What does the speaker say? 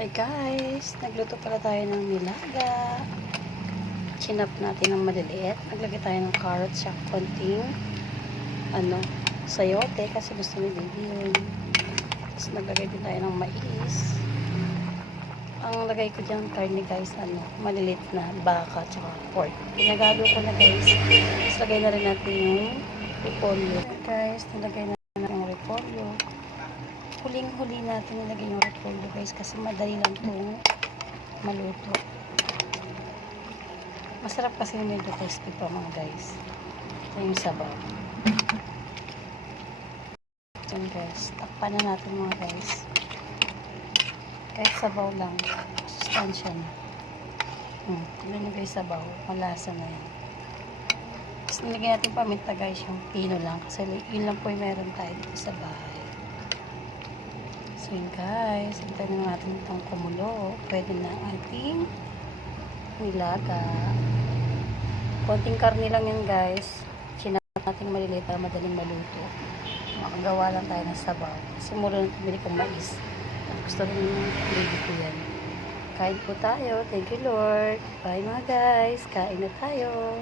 Hi guys, nagluto pala tayo ng nilaga. Chinap natin ng maliliit. Naglagay tayo ng carrots at konting sayote kasi gusto ni baby yun. Tapos naglagay din tayo ng mais. Ang lagay ko dyan karne guys, maliliit na baka at pork. Pinagalo ko na guys. Tapos lagay na rin natin yung repolyo. Guys, nilagay na natin yung repolyo. Huling-huli natin nilagay yung repolyo guys kasi madali lang itong maluto. Masarap kasi medyo crispy pa mga guys. Ito yung sabaw. Ito guys, takpan na natin mga guys. Kahit sabaw lang, sustansya na. Tignan nyo guys, sabaw, malasa na yan. Tapos nilagay natin paminta guys, yung pino lang kasi yun lang po yung meron tayo dito sa bahay. So yun guys, hintayin na natin itong kumulo. Pwede na ating nilaga. Konting karne lang yan guys. Chinap natin maliliit para madaling maluto. Makagawa lang tayo ng sabaw. Kasi mura na tumili kong mais. Gusto rin yung baby ko yan. Kain po tayo. Thank you Lord. Bye mga guys. Kain na tayo.